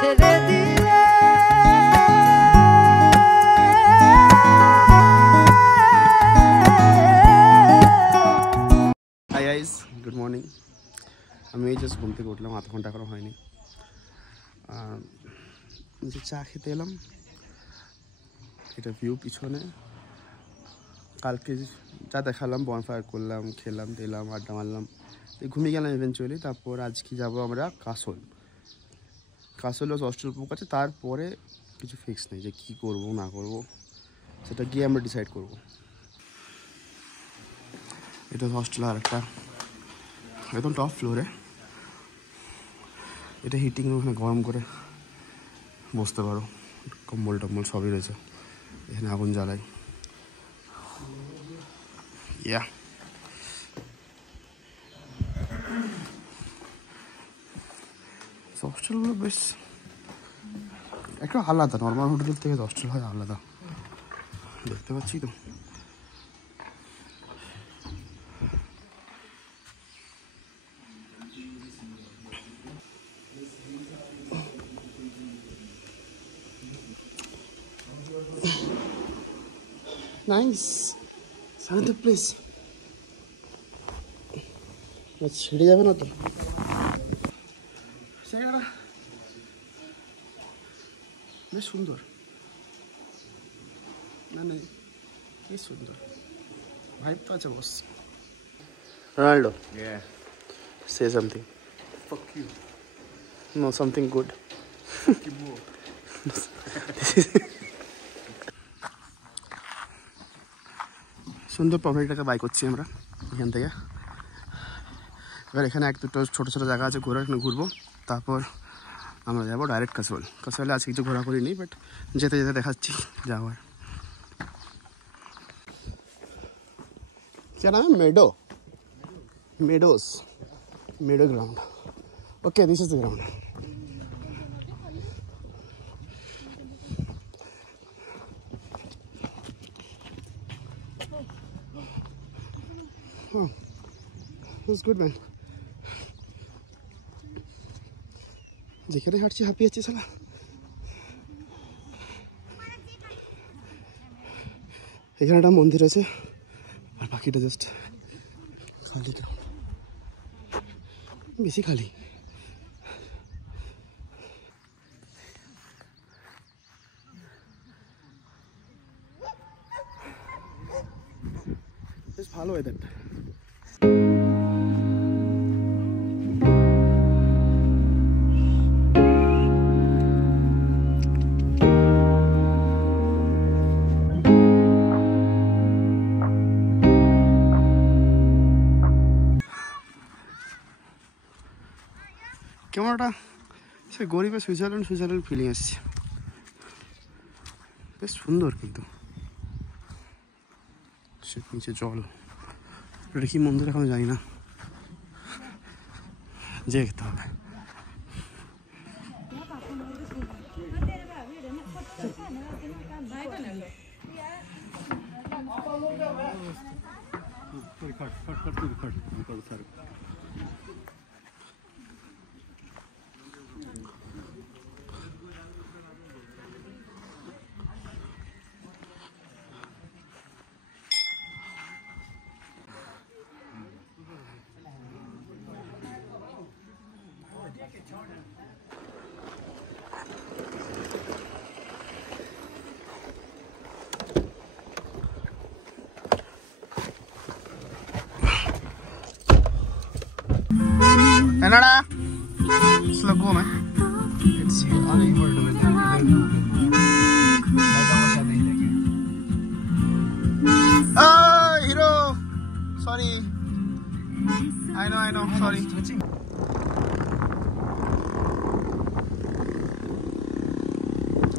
ছেড়ে দিলে। Hi guys, good morning. আমি এই জাস্ট ঘুম থেকে উঠলাম, আধ ঘন্টা এখনো হয়নি। যে চা খেতে এলাম, এটা ভিউ পিছনে। কালকে যা দেখালাম, বনফায়ার করলাম, খেলাম দিলাম, আড্ডা মারলাম, ঘুমিয়ে গেলাম ইভেনচুয়ালি। তারপর আজকে যাবো আমরা কাসল। কাসল অস্ট্রেল বুক আছে, তারপরে কিছু ফিক্স নেই যে কী করবো না করবো, সেটা গিয়ে আমরা ডিসাইড করবো। এটা হস্টেল আর একটা একদম টপ ফ্লোরে, এটা হিটিং, ওখানে গরম করে বসতে পারো, কম্বল টম্বল সবই রয়েছে, এখানে আগুন জ্বালাই। ইয়া হস্টেলগুলো বেশ একটু আলাদা, নর্মাল হোটেলের থেকে হস্টেল হয় আলাদা, দেখতে পাচ্ছি তো। নাইস শান্ত প্লেস, ছেড়ে যাবে না তো জায়গাটা? বেশ সুন্দর, না নেই বেশ সুন্দর ভাইব তো আছে boss. Ronaldo, say something. Fuck you. No, something good. Fuck you more. সুন্দর প্রপার্টিটাকে বাই করছি আমরা এখান থেকে। এবার এখানে এক দুটো ছোটো ছোটো জায়গা আছে ঘোরার, এখানে ঘুরবো, তারপর আমরা যাবো ডাইরেক্ট কাসল। কাসলে আজকে কিছু ঘোরাঘুরি নেই, বাট যেতে যেতে দেখাচ্ছি যাওয়ার। क्या नाम है? Meadows ground. Okay, this is the ground. It's good man. যেখানে হাঁটছি হাঁপিয়ে যাচ্ছি শালা। এখানে একটা মন্দির আছে, আর বাকিটা জাস্ট খালি গ্রাউন্ড, বেশি খালি। বেশ ভালো ওয়েদারটা। কেমন একটা সে গরিবের সুইজারল্যান্ড ফিলিং আসছে, বেশ সুন্দর। কিন্তু সে নিচে জল, এটা কি মন্দির এখনো জানি না, যে দেখতে হবে। Canada, slow go man. It's unable to within Oh, hero. Sorry. I know. Sorry.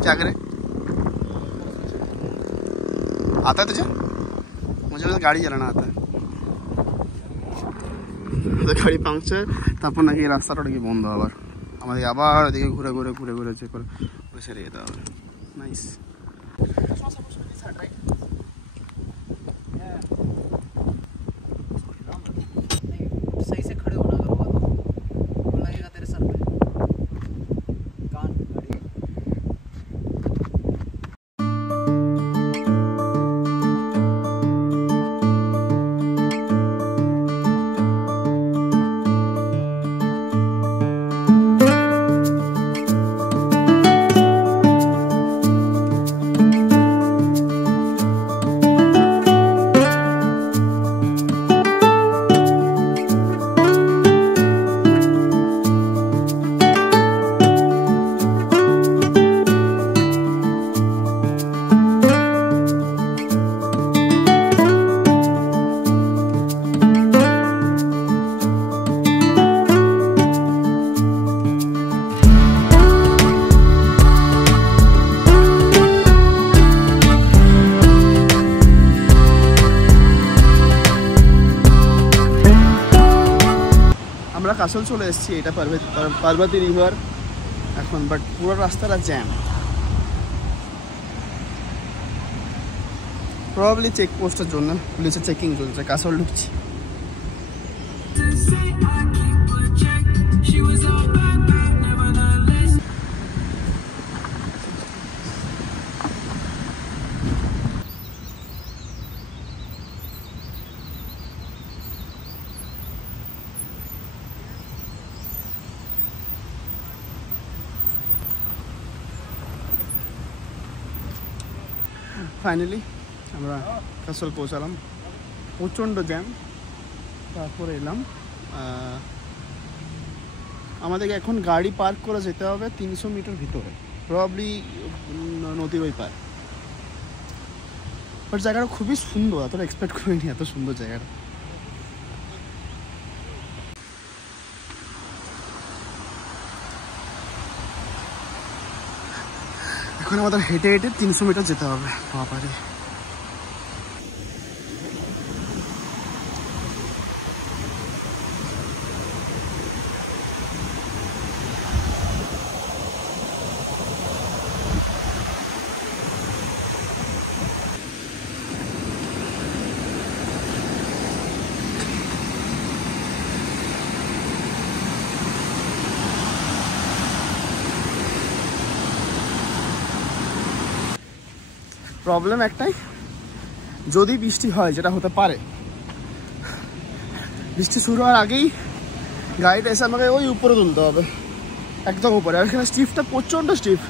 क्या करे? आता है तुझे? मुझे तो गाड़ी चलाना आता है। গাড়ি পাংচার, তারপর নাকি রাস্তাটা নাকি বন্ধ আবার, আমাদের আবার ওদিকে ঘুরে চেক করে সেরে যেতে হবে। নাইস। सही से खड़े होना, अगर हुआ तो लगेगा तेरे सर पे कान। কাসল চলে এসেছি, এটা পার্বতী রিভার এখন, বাট পুরো রাস্তাটা জ্যাম। প্রবাবলি চেকপোস্টের জন্য, পুলিশের চেকিং চলছে, কাসল ঢুকছি। ফাইনালি আমরা কাসল পৌঁছালাম, প্রচণ্ড জ্যাম। তারপরে এলাম, আমাদেরকে এখন গাড়ি পার্ক করে যেতে হবে 300 মিটার ভিতরে, প্রবাবলি নদীর ওই পার। বাট জায়গাটা খুবই সুন্দর, এতটা এক্সপেক্ট করিনি এত সুন্দর জায়গাটা। এখন আমাদের হেঁটে হেঁটে 300 মিটার যেতে হবে। বাবারে, প্রবলেম একটাই, যদি বৃষ্টি হয়, যেটা হতে পারে, বৃষ্টি শুরু হওয়ার আগেই গাড়িটা এসে আমাকে ওই উপরে তুলতে হবে, একদম উপরে। আর এখানে স্টিফটা প্রচণ্ড স্টিফ।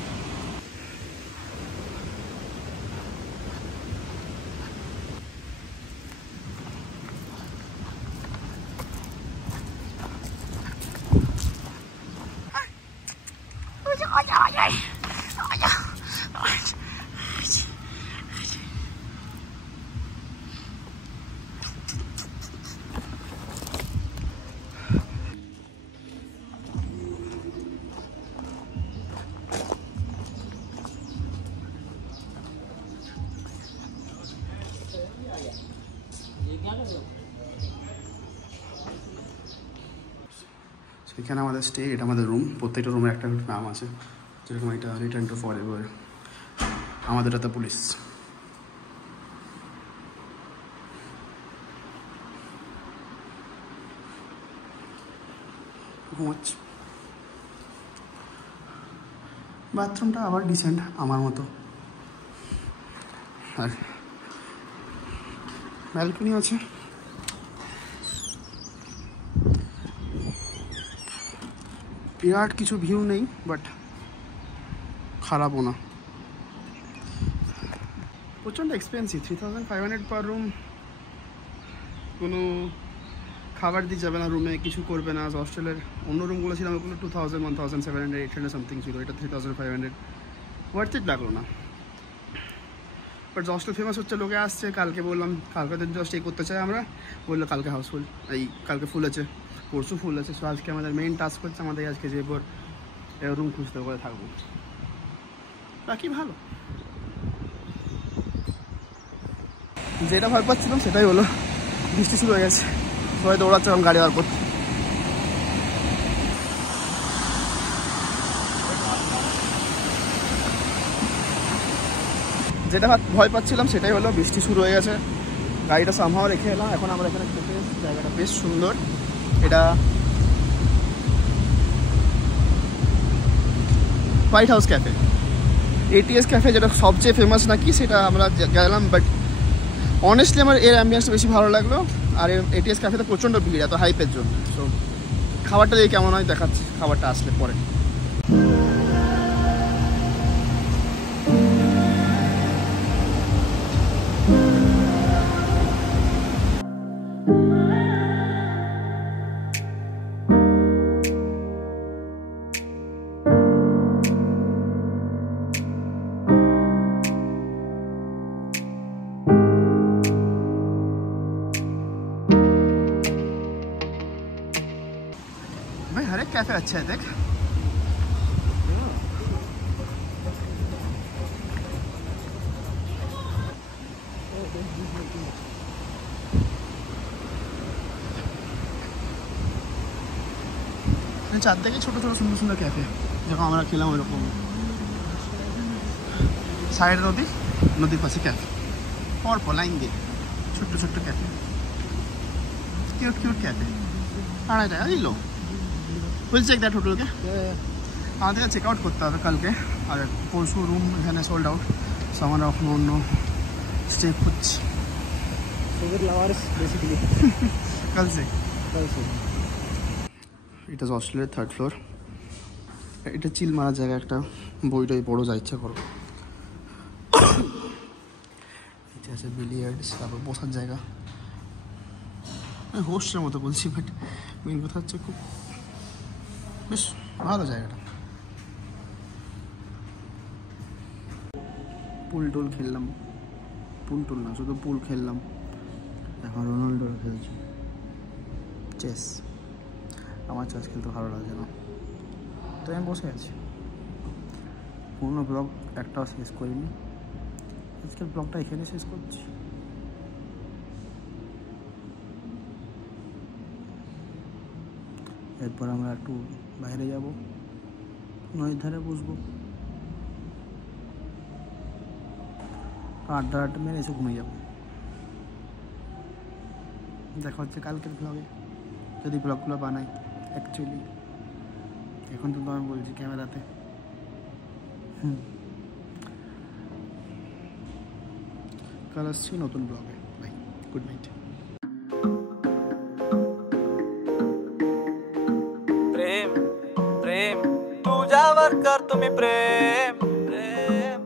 এখানে আমাদের স্টে, এটা আমাদের রুম। প্রত্যেকটা রুমের একটা নাম আছে, যেরকম এটা রিটার্ন টু ফরএভার, আমাদের এটা পুলিশ। ঘুমাচ্ছি। বাথরুমটা আবার ডিসেন্ট আমার মতো, আর ব্যালকনি আছে। বিরাট কিছু ভিউ নেই, বাট খারাপও না। প্রচণ্ড এক্সপেন্সিভ, 3500 পার রুম। কোনো খাবার দিয়ে যাবে না, রুমে কিছু করবে না। হস্টেলের অন্য রুমগুলো ছিলাম, ওগুলো 2000, 1700, 800 সামথিং ছিল, এটা 3500। ওয়ার্থ ইট লাগলো না। বাট হস্টেল ফেমাস হচ্ছে, লোকে আসছে। কালকে বললাম, কালকে দিন স্টে করতে চাই আমরা, বললো কালকে হাউসফুল, কালকে ফুল আছে, পরশু ফুল আছে। সো আজকে আমাদের মেইন টাস্ক হচ্ছে, আমাদের আজকে যে রুম খুঁজতে করে থাকবো। বাকি ভালো। যেটা ভয় পাচ্ছিলাম সেটাই হলো, বৃষ্টি শুরু হয়ে গেছে, সবাই দৌড়াচ্ছে এখন গাড়ি বার করতে। যেটা ভয় পাচ্ছিলাম সেটাই হলো, বৃষ্টি শুরু হয়ে গেছে। গাড়িটা সামহাও রেখে এলাম। এখন আমরা এখানে খেতে, জায়গাটা বেশ সুন্দর। এটা white house cafe, ATS cafe, যেটা সবচেয়ে ফেমাস নাকি, সেটা আমরা গেলাম। বাট অনেস্টলি আমার এর অ্যাম্বিয়েন্সটা বেশি ভালো লাগলো। আর ATS ক্যাফেতে প্রচণ্ড ভিড়, এত হাইপের জন্য। সো খাবারটা দিয়ে কেমন হয় দেখাচ্ছি, খাবারটা আসলে পরে। भाई हर एक कैफे अच्छा है, देख। চারদিকে ছোটো ছোটো সুন্দর সুন্দর ক্যাফে, যখন আমরা খেলাম ওইরকম। সাইডে নদী, নদীর পাশে ক্যাফে, পরপর লাইন দিয়ে ছোট্ট ছোট্ট ক্যাফে, কিউট কিউট ক্যাফে। 2.5 টাকা দিল। উইল চেক দ্যাট হোটেলকে। আমাদেরকে চেক আউট করতে হবে কালকে, আর পরশু রুম এখানে সোল্ড আউট। সো আমরা এখন অন্য স্টে করছি কাল সে। এটা হস্টেলের 3rd ফ্লোর। এটা চিল মারার জায়গা, একটা বইটাই বড় যা ইচ্ছা করো। এটা আছে বিলিয়ার্ডস, তারপর বসার জায়গা। হোস্টেলের মতো বলছি, বাট মেন কথা হচ্ছে খুব বেশ ভালো জায়গাটা। পুল টুল খেললাম, পুল টুল না শুধু পুল খেললাম। এখন রোনাল্ডোর খেলছি চেস। আমার চেস খেলতে ভালো লাগে না, তো আমি বসে আছি। পুরোনো ব্লগ একটাও শেষ করিনি, আজকের ব্লগটা এখানে শেষ করছি। এরপর আমরা একটু বাইরে যাব, নদীর ধারে বসবো, আড্ডা মেরে এসে ঘুমিয়ে যাবো। দেখা হচ্ছে কালকের ব্লগে, যদি ব্লগগুলো বানাই। অ্যাকচুয়ালি এখন তো আমি বলছি ক্যামেরাতে। কাল আসছি নতুন ব্লগে। Bye, good night. प्रेम प्रेम तुझ्यावर करतो मी प्रेम प्रेम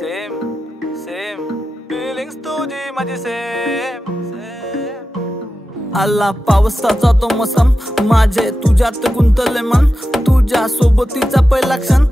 सेम सेम फिलिंग्स तुझी माझी सेम सेम आला पावसाचा तो मोसम माझे तुझ्यात गुंतले मन तुझ्या सोबतीचा पहिला क्षण